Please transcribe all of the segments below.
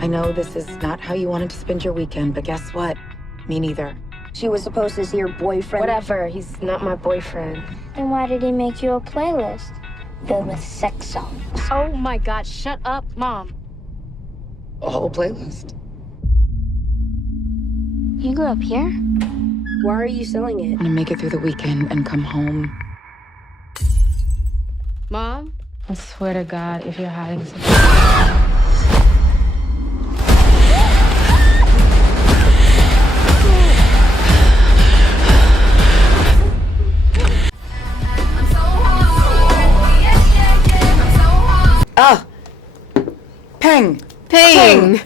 I know this is not how you wanted to spend your weekend, but guess what? Me neither. She was supposed to see your boyfriend. Whatever, he's not my boyfriend. Then why did he make you a playlist filled with sex songs? Oh my God, shut up, Mom. A whole playlist. You grew up here? Why are you selling it? I'm gonna make it through the weekend and come home. Mom? I swear to God, if you're hiding something. Oh! Peng! Ping!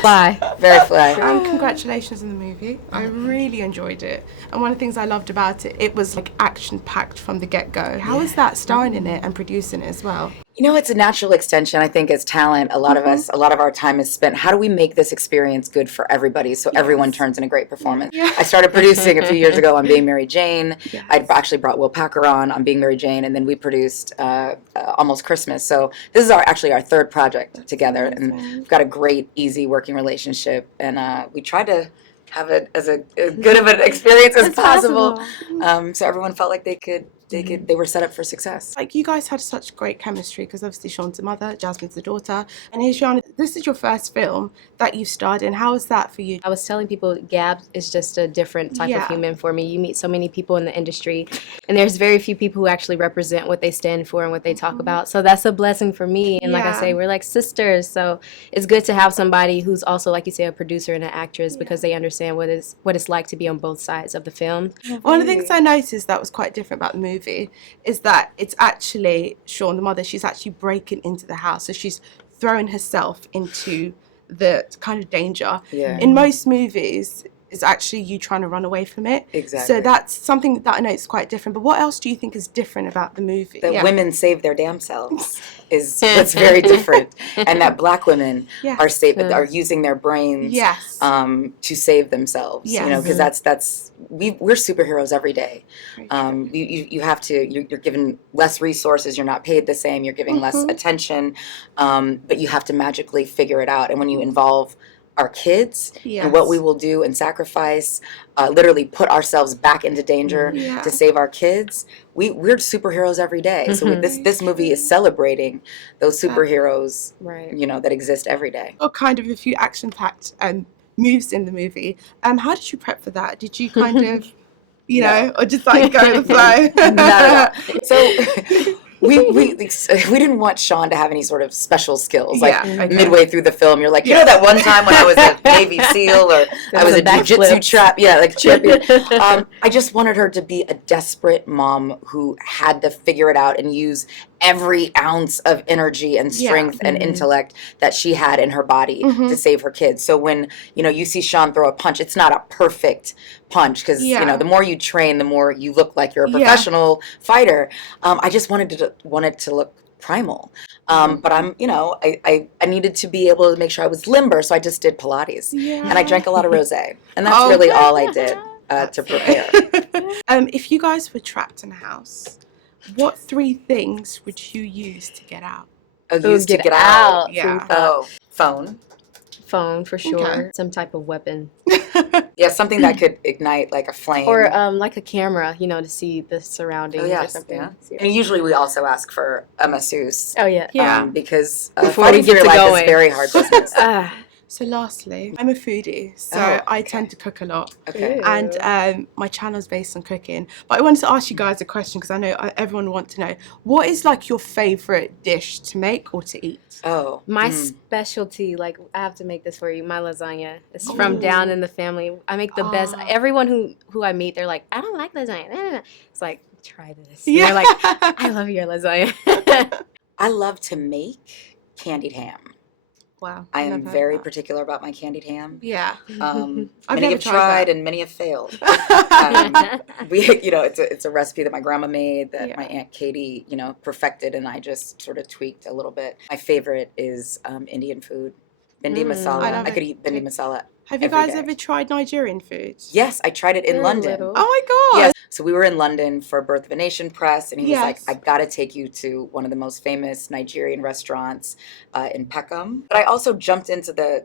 Fly. Very fly. Congratulations on the movie. I really enjoyed it. And one of the things I loved about it, it was like action-packed from the get-go. How was that starring in it and producing it as well? You know, it's a natural extension. I think as talent, a lot of us, a lot of our time is spent, how do we make this experience good for everybody so everyone turns in a great performance? Yeah. I started producing a few years ago on Being Mary Jane. I actually brought Will Packer on Being Mary Jane, and then we produced Almost Christmas. So this is actually our third project together, and we've got a great, easy working relationship, and we tried to have it as a good of an experience as possible. So everyone felt like they were set up for success. Like, you guys had such great chemistry because obviously Sean's the mother, Jasmine's the daughter. And Ajiona, this is your first film that you've starred in. How was that for you? I was telling people Gab is just a different type of human for me. You meet so many people in the industry, and there's very few people who actually represent what they stand for and what they talk about. So that's a blessing for me. And like I say, we're like sisters. So it's good to have somebody who's also, like you say, a producer and an actress because they understand what it's like to be on both sides of the film. One of the things I noticed that was quite different about the movie is that it's actually Sean, the mother, she's actually breaking into the house. So she's throwing herself into the kind of danger. Yeah. In most movies, it's actually you trying to run away from it. Exactly. So that's something that I know is quite different. But what else do you think is different about the movie? That women save their damn selves is what's very different, and that Black women are using their brains to save themselves. You know, because that's we're superheroes every day. You have to. You're given less resources. You're not paid the same. You're giving less attention, but you have to magically figure it out. And when you involve our kids and what we will do and sacrifice, literally put ourselves back into danger to save our kids. We're superheroes every day. So this movie is celebrating those superheroes, you know, that exist every day. Or kind of a few action-packed moves in the movie. How did you prep for that? Did you kind of, you know, or just like go with the flow? Not at all. So we didn't want Sean to have any sort of special skills. Like midway through the film, you're like, you know, that one time when I was a Navy SEAL or I was a jiu-jitsu champion. I just wanted her to be a desperate mom who had to figure it out and use every ounce of energy and strength and intellect that she had in her body to save her kids. So when, you know, you see Sean throw a punch, it's not a perfect punch because, you know, the more you train, the more you look like you're a professional fighter. I just wanted to look primal. But I'm, you know, I needed to be able to make sure I was limber, so I just did Pilates. And I drank a lot of rosé. And that's really all I did to prepare. If you guys were trapped in a house, what 3 things would you use to get out? Use to get out. Yeah. Oh, phone. Phone for sure. Some type of weapon. Yeah, something that could ignite like a flame. Or like a camera, you know, to see the surroundings or something. And usually we also ask for a masseuse. Oh, yeah. Because before fighting we get for your to life going. is very hard business. So lastly, I'm a foodie, so I tend to cook a lot. Okay. And my channel is based on cooking. But I wanted to ask you guys a question because I know everyone wants to know. What is like your favorite dish to make or to eat? Oh. My specialty, like I have to make this for you, my lasagna. It's from down in the family. I make the best. Everyone who I meet, they're like, I don't like lasagna. It's like, try this. And they're like, I love your lasagna. I love to make candied ham. Wow. I am very particular about my candied ham. Yeah. Many have tried and many have failed. You know, it's a recipe that my grandma made that my Aunt Katie, you know, perfected, and I just sort of tweaked a little bit. My favorite is Indian food. Bindi masala. I could eat bindi masala Have you guys ever tried Nigerian food? Yes, I tried it in London. Oh my God. Yes. So we were in London for Birth of a Nation press, and he was like, I gotta take you to one of the most famous Nigerian restaurants in Peckham. But I also jumped into the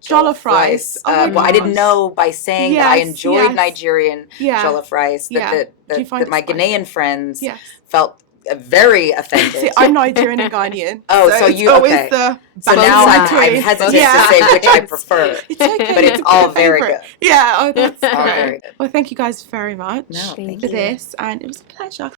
jollof rice. Well, I didn't know by saying that I enjoyed Nigerian jollof rice that my Ghanaian friends felt very offended. See, I'm Nigerian and Ghanaian. Oh, so you okay? So now I'm hesitant to say which I prefer. It's okay, but it's all very good. Yeah, oh, that's all great. very good. Well, thank you guys very much No, for this, and it was a pleasure.